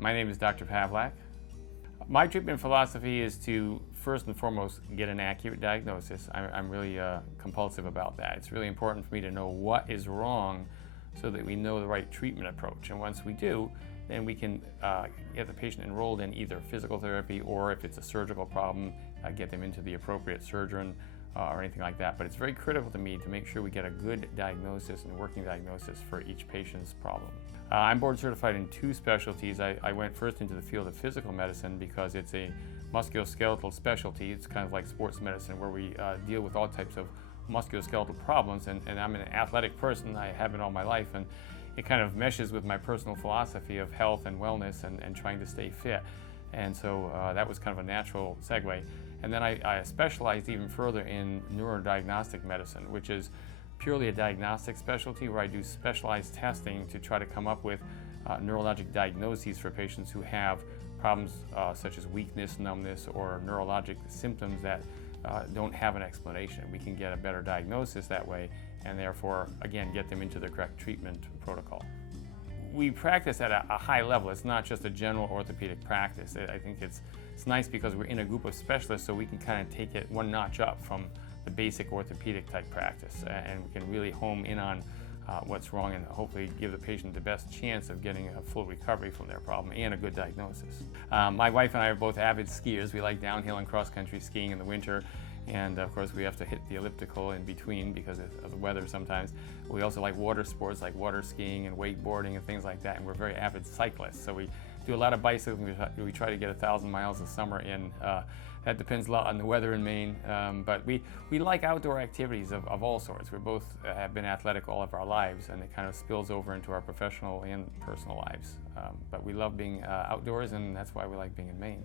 My name is Dr. Pavlak. My treatment philosophy is to first and foremost get an accurate diagnosis. I'm really compulsive about that. It's really important for me to know what is wrong so that we know the right treatment approach. And once we do, then we can get the patient enrolled in either physical therapy or if it's a surgical problem, get them into the appropriate surgeon or anything like that. But it's very critical to me to make sure we get a good diagnosis and working diagnosis for each patient's problem. I'm board certified in two specialties. I went first into the field of physical medicine because it's a musculoskeletal specialty. It's kind of like sports medicine where we deal with all types of musculoskeletal problems, and I'm an athletic person. I have been all my life, and it kind of meshes with my personal philosophy of health and wellness and trying to stay fit. And so that was kind of a natural segue. And then I specialized even further in neurodiagnostic medicine, which is purely a diagnostic specialty where I do specialized testing to try to come up with neurologic diagnoses for patients who have problems such as weakness, numbness, or neurologic symptoms that don't have an explanation. We can get a better diagnosis that way and therefore, again, get them into the correct treatment protocol. We practice at a high level. It's not just a general orthopedic practice. I think it's nice because we're in a group of specialists, so we can kind of take it one notch up from the basic orthopedic type practice, and we can really home in on what's wrong and hopefully give the patient the best chance of getting a full recovery from their problem and a good diagnosis. My wife and I are both avid skiers. We like downhill and cross-country skiing in the winter, and of course we have to hit the elliptical in between because of the weather sometimes. We also like water sports like water skiing and wakeboarding and things like that, and we're very avid cyclists, so we do a lot of bicycling. We try to get 1,000 miles a summer in. That depends a lot on the weather in Maine, but we like outdoor activities of all sorts. We both have been athletic all of our lives, and it kind of spills over into our professional and personal lives. But we love being outdoors, and that's why we like being in Maine.